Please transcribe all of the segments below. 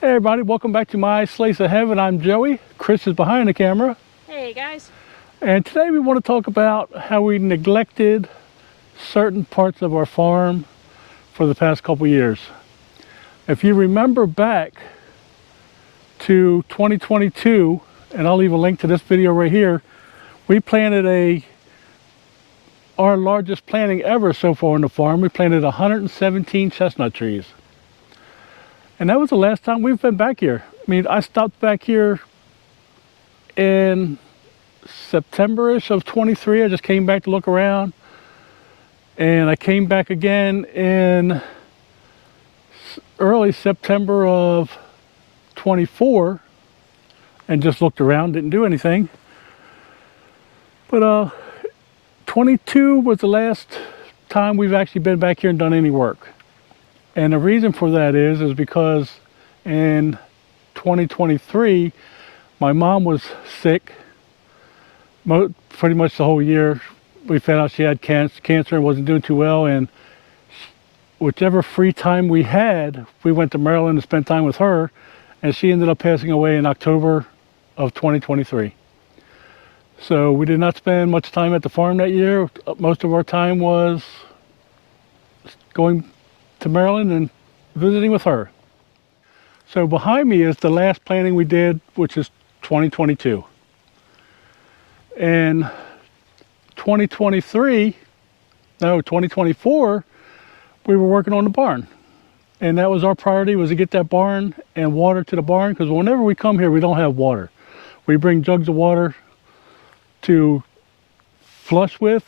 Hey everybody, welcome back to my Slice of Heaven. I'm Joey. Chris is behind the camera. Hey guys. And today we want to talk about how we neglected certain parts of our farm for the past couple years. If you remember back to 2022, and I'll leave a link to this video right here, we planted our largest planting ever so far on the farm. We planted 117 chestnut trees. And that was the last time we've been back here. I mean, I stopped back here in September-ish of 23. I just came back to look around. And I came back again in early September of 24 and just looked around, didn't do anything. But 22 was the last time we've actually been back here and done any work. And the reason for that is because in 2023, my mom was sick pretty much the whole year. We found out she had cancer and wasn't doing too well. And whichever free time we had, we went to Maryland to spend time with her. And she ended up passing away in October of 2023. So we did not spend much time at the farm that year. Most of our time was going to Maryland and visiting with her. So behind me is the last planting we did, which is 2022. And 2024, we were working on the barn. And that was our priority, was to get that barn and water to the barn, because whenever we come here, we don't have water. We bring jugs of water to flush with,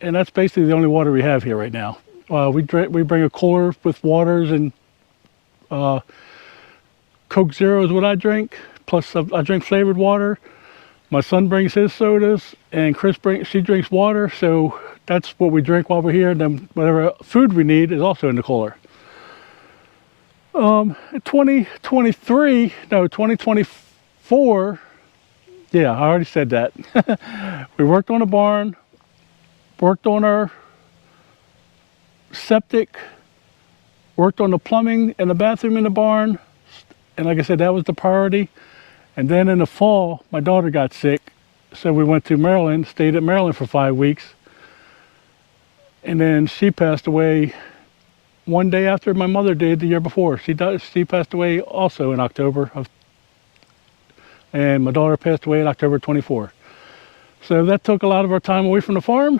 and that's basically the only water we have here right now. We bring a cooler with waters, and Coke Zero is what I drink, plus I drink flavored water. My son brings his sodas, and she drinks water, so that's what we drink while we're here. And then whatever food we need is also in the cooler. 2024, yeah, I already said that. We worked on the barn, worked on our septic, worked on the plumbing and the bathroom in the barn, and like I said, that was the priority. And then in the fall, my daughter got sick, so we went to Maryland, stayed at Maryland for 5 weeks, and then she passed away one day after my mother did the year before. She passed away also in October and my daughter passed away in October 24. So that took a lot of our time away from the farm,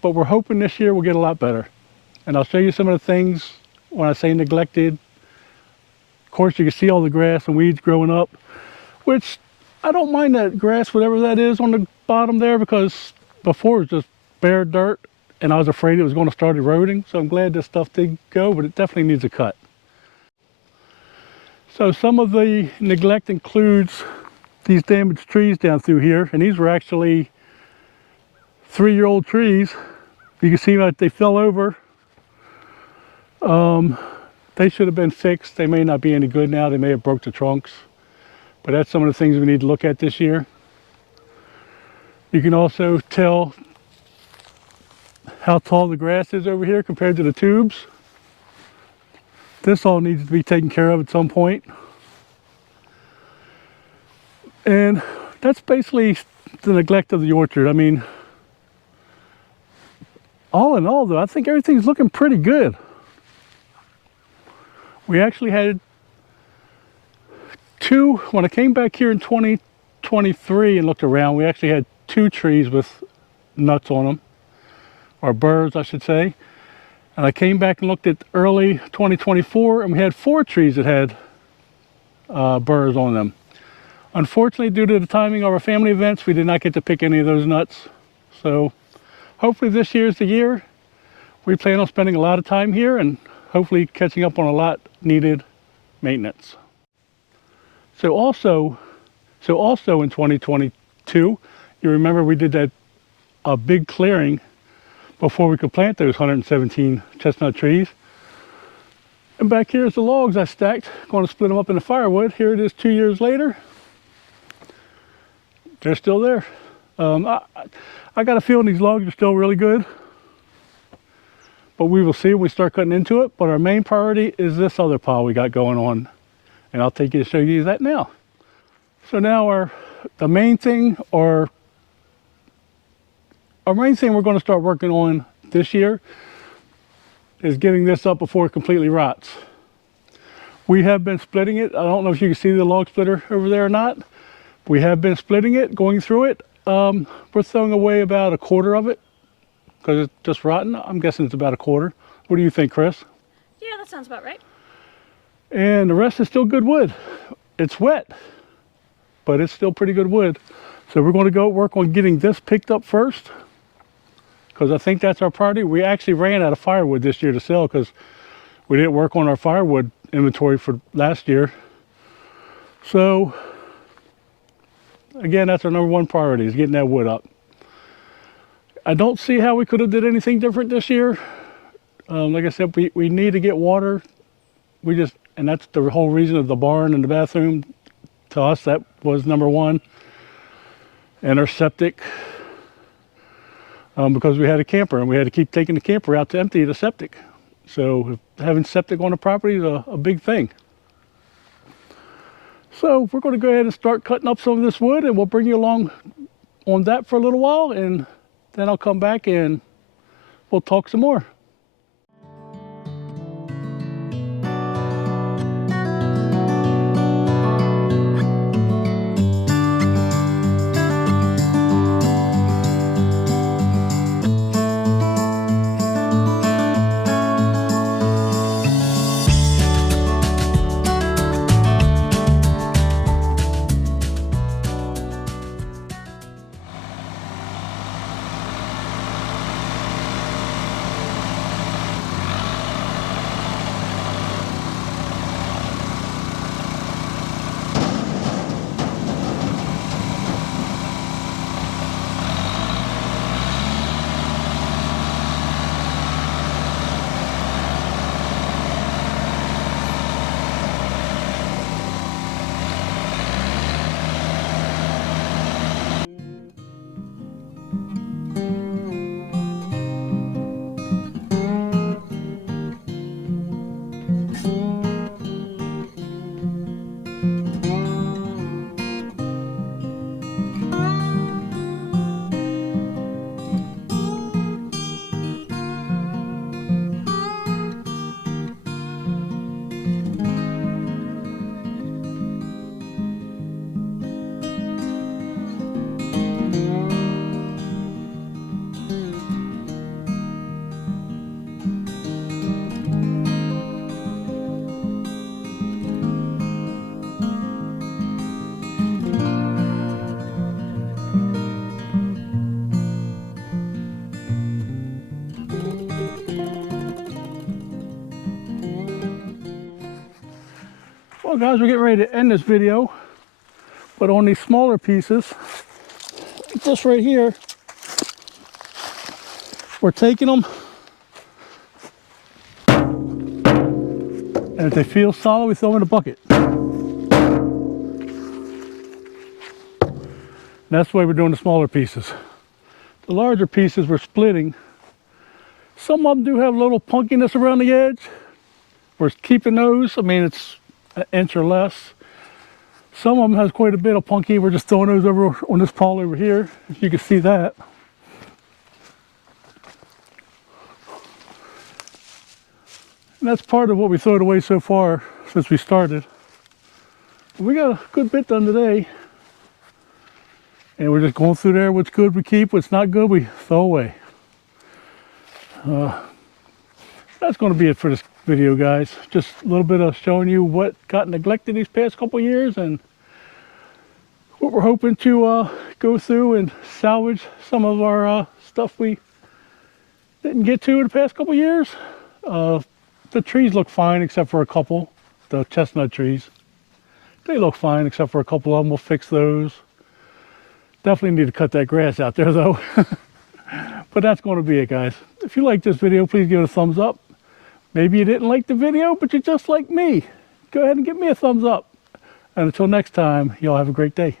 but we're hoping this year we'll get a lot better. And I'll show you some of the things when I say neglected. Of course, you can see all the grass and weeds growing up, which I don't mind that grass, whatever that is on the bottom there, because before it was just bare dirt and I was afraid it was going to start eroding. So I'm glad this stuff did go, but it definitely needs a cut. So some of the neglect includes these damaged trees down through here, and these were actually 3-year-old trees. You can see that they fell over. They should have been fixed. They may not be any good now. They may have broke the trunks. But that's some of the things we need to look at this year. You can also tell how tall the grass is over here compared to the tubes. This all needs to be taken care of at some point. And that's basically the neglect of the orchard. I mean, all in all though, I think everything's looking pretty good. We actually had when I came back here in 2023 and looked around, we actually had 2 trees with nuts on them, or burrs I should say. And I came back and looked at early 2024 and we had 4 trees that had burrs on them. Unfortunately, due to the timing of our family events, we did not get to pick any of those nuts. So hopefully this year's the year. We plan on spending a lot of time here and hopefully catching up on a lot needed maintenance. So also in 2022, you remember we did a big clearing before we could plant those 117 chestnut trees. And back here's the logs I stacked, going to split them up into firewood. Here it is 2 years later. They're still there. I got a feeling these logs are still really good. but we will see when we start cutting into it. But our main priority is this other pile we got going on. And I'll take you to show you that now. So now the main thing, or our main thing we're going to start working on this year is getting this up before it completely rots. We have been splitting it. I don't know if you can see the log splitter over there or not. We have been splitting it, going through it. We're throwing away about a quarter of it because it's just rotten. I'm guessing it's about a quarter. What do you think, Chris? Yeah, that sounds about right. And the rest is still good wood. It's wet, but it's still pretty good wood. So we're going to go work on getting this picked up first, because I think that's our priority. We actually ran out of firewood this year to sell because we didn't work on our firewood inventory for last year. So again, that's our number one priority, is getting that wood up. I don't see how we could have did anything different this year. Like I said, we need to get water. And that's the whole reason of the barn and the bathroom. To us, that was number one. And our septic, because we had a camper and we had to keep taking the camper out to empty the septic. So having septic on the property is a big thing. So we're going to go ahead and start cutting up some of this wood, and we'll bring you along on that for a little while, and then I'll come back and we'll talk some more. Well guys, we're getting ready to end this video, but on these smaller pieces, just right here, we're taking them, and if they feel solid, we throw them in a bucket. And that's the way we're doing the smaller pieces. The larger pieces we're splitting. Some of them do have a little punkiness around the edge. We're keeping those. I mean, it's an inch or less. Some of them has quite a bit of punky. We're just throwing those over on this pile over here, if you can see that. And that's part of what we thrown away so far since we started. We got a good bit done today. And we're just going through there. What's good we keep, what's not good we throw away. That's going to be it for this video, guys. Just a little bit of showing you what got neglected these past couple years and what we're hoping to go through and salvage some of our stuff we didn't get to in the past couple years. The trees look fine except for a couple, the chestnut trees. They look fine except for a couple of them. We'll fix those. Definitely need to cut that grass out there though. But that's going to be it, guys. If you like this video, please give it a thumbs up. Maybe you didn't like the video, but you're just like me. Go ahead and give me a thumbs up. And until next time, y'all have a great day.